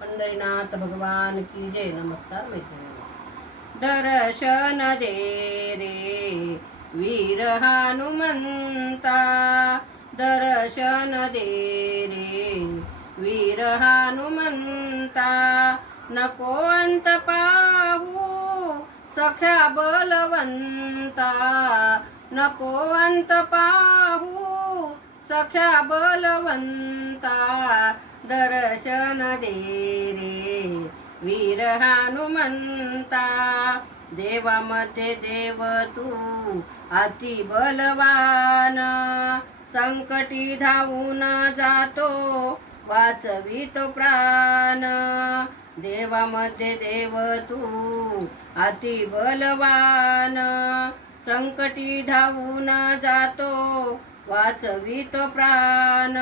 पंढरीनाथ भगवान की जय. नमस्कार मैत्रिणी. दर्शन दे रे वीर हनुमंता, दर्शन दे रे वीर हनुमंता. नको अंत पाहू सख्या बलवंता, नको अंत पाहू सख्या बलवंता. दर्शन दे रे वीर हनुमंता. देवामध्ये देव तू अति बलवान, संकटी धावून जातो वाचवितो प्राण. देवामध्ये देव तू अति बलवान, संकटी धावून जातो वाचवितो प्राण.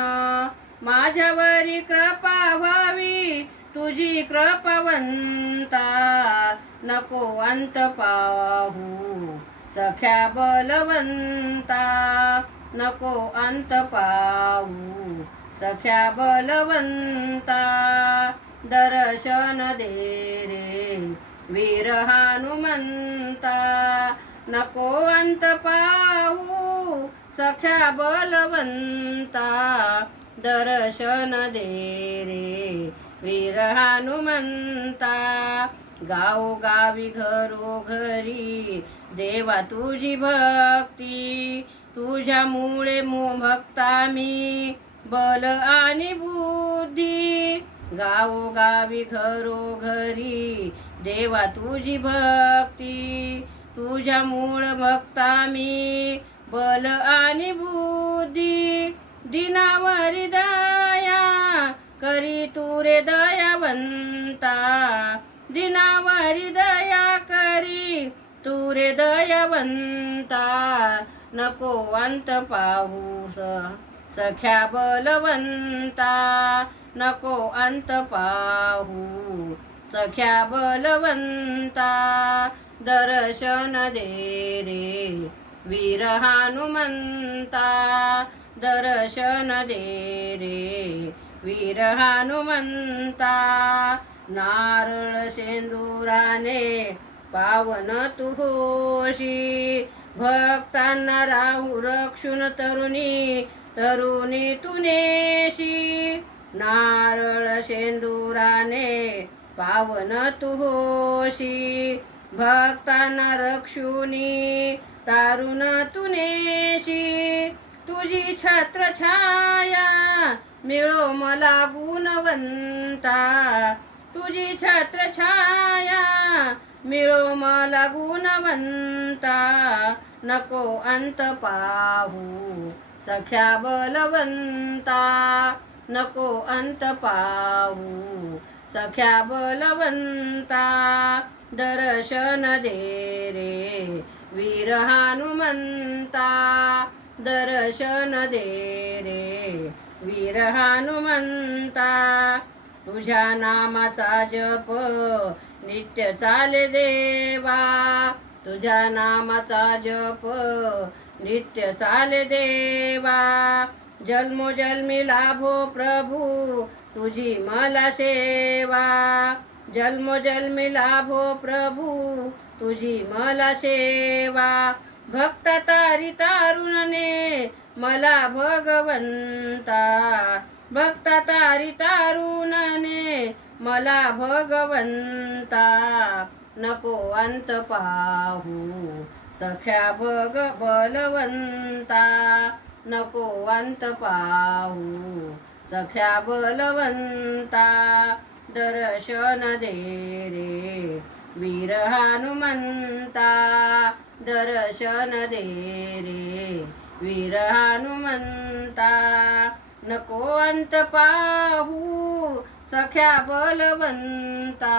माझ्यावरी कृपा व्हावी तुझी कृपावंता, नको अंत पाहू सख्या बलवंता, नको अंत पाहू सख्या बलवंता. दर्शन दे रे वीर हनुमंता, नको अंत पाहू सख्या बलवंता. दर्शन दे रे वीर हनुमंता. गावोगावी घरोघरी देवा तुझी भक्ती, तुझ्यामुळे भक्ता मी बल आणि बुद्धी. गावोगावी घरोघरी देवा तुझी भक्ती, तुझ्यामुळे भक्ता मी बल आणि बुद्धी. दिनावरी दया करी तू रे दयावंता, दिनावरी दया करी तू रे दयावंता. नको अंत पाहू सख्या बलवंता, नको अंत पाहू सख्या बलवंता. दर्शन दे रे वीर हनुमंता, दर्शन दे रे वीर हनुमंता. नारळ शेंदुराने पावन तू होशी, भक्तांना राहू रक्षून तरुणी तरुणी तू नेशी. नारळ शेंदुराने पावन तू होशी, भक्तांना रक्षुनी तारुण तू नेशी. तुझी छत्र छाया मिळो मला गुणवंता, तुझी छत्र छाया मिळो मला गुणवंता. नको अंत पाहू सख्या बलवंता, नको अंत पाहू सख्या बलवंता. दर्शन दे रे वीर हनुमंता, दर्शन दे रे वीर हनुमंता. तुझ्या नामाचा जप नित्य चाले देवा, तुझ्या नामाचा जप नित्य चाले देवा. जन्मोजन्मी लाभो प्रभू तुझी मला सेवा, जन्मोजन्मी लाभो प्रभू तुझी मला सेवा. भक्त तारी तारुणने मला भगवंता, भक्त तारी तारुणने मला भगवंता. नको अंत पाहू सख्या बलवंता, नको अंत पाहू सख्या बलवंता. दर्शन दे रे वीर हनुमंता, दर्शन दे रे वीर हनुमंता. नको अंत पाहू सख्या बलवंता,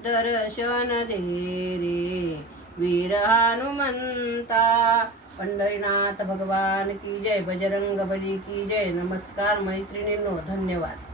दर्शन दे रे वीर हनुमंता. पंढरीनाथ भगवान की जय. बजरंग बली की जय. नमस्कार मैत्रिणींनो. धन्यवाद.